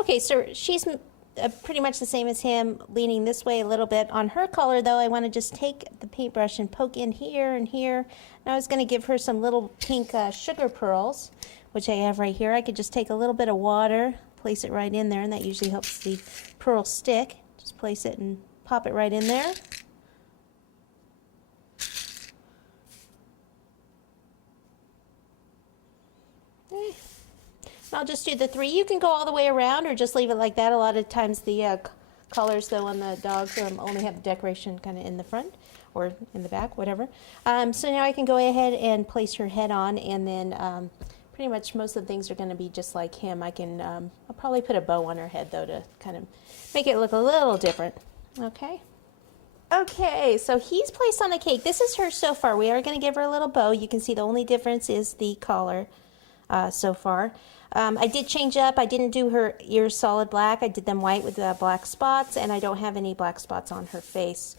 Okay, so she's pretty much the same as him, leaning this way a little bit. On her color, though, I want to just take the paintbrush and poke in here and here. And I was going to give her some little pink sugar pearls, which I have right here. I could just take a little bit of water, place it right in there, and that usually helps the pearl stick. Just place it and pop it right in there. I'll just do the 3. You can go all the way around or just leave it like that. A lot of times the colors, though, on the dogs only have the decoration kind of in the front or in the back, whatever. So now I can go ahead and place her head on, and then pretty much most of the things are going to be just like him. I can, I'll probably put a bow on her head, though, to kind of make it look a little different. Okay. Okay, so he's placed on the cake. This is her so far. We are going to give her a little bow. You can see the only difference is the collar so far. I did change up. I didn't do her ears solid black. I did them white with black spots, and I don't have any black spots on her face.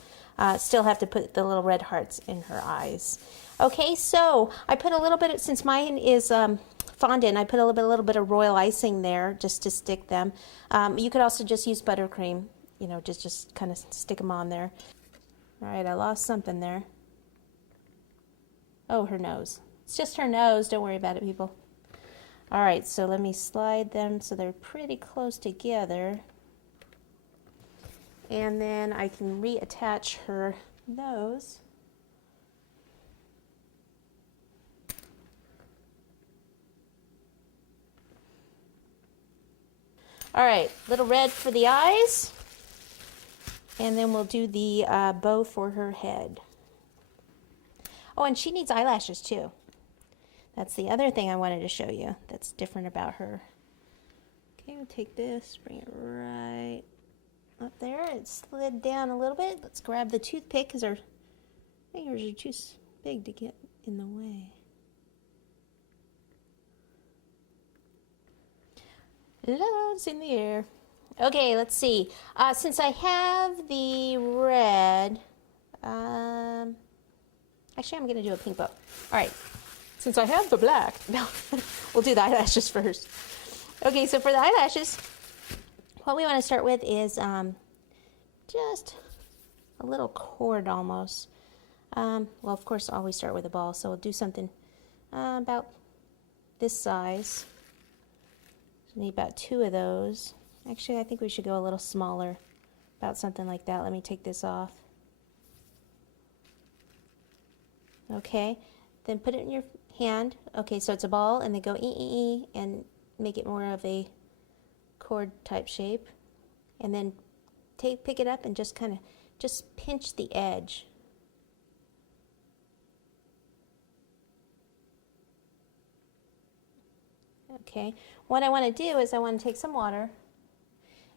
Still have to put the little red hearts in her eyes. Okay, so I put a little bit, since mine is fondant, I put a little bit of royal icing there just to stick them. You could also just use buttercream, you know, just kind of stick them on there. All right, I lost something there. Oh, her nose. It's just her nose. Don't worry about it, people. All right, so let me slide them so they're pretty close together. And then I can reattach her nose. All right, little red for the eyes. And then we'll do the bow for her head. Oh, and she needs eyelashes too. That's the other thing I wanted to show you that's different about her. Okay, we'll take this, bring it right up there. It slid down a little bit. Let's grab the toothpick because our fingers are too big to get in the way. Love's in the air. Okay, let's see. Since I have the red, actually I'm going to do a pink bow. All right. Since I have the black, no, we'll do the eyelashes first. Okay, so for the eyelashes, what we want to start with is just a little cord almost. Well, of course, I always start with a ball, so we'll do something about this size. So we need about 2 of those. Actually, I think we should go a little smaller, about something like that. Let me take this off. Okay, then put it in your hand. Okay, so it's a ball, and then go ee and make it more of a cord type shape, and then pick it up and just kind of pinch the edge. Okay, what I want to do is I want to take some water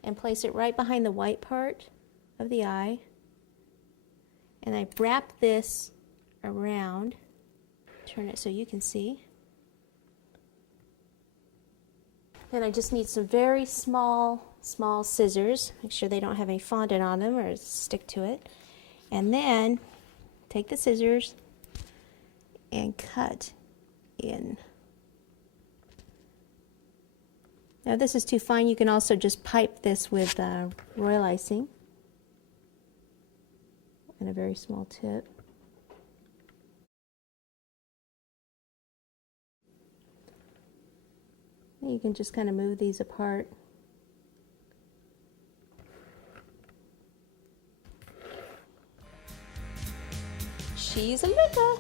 and place it right behind the white part of the eye, and I wrap this around. Turn it so you can see. Then I just need some very small scissors. Make sure they don't have any fondant on them or stick to it. And then take the scissors and cut in. Now this is too fine. You can also just pipe this with royal icing and a very small tip. You can just kind of move these apart. She's a Luca.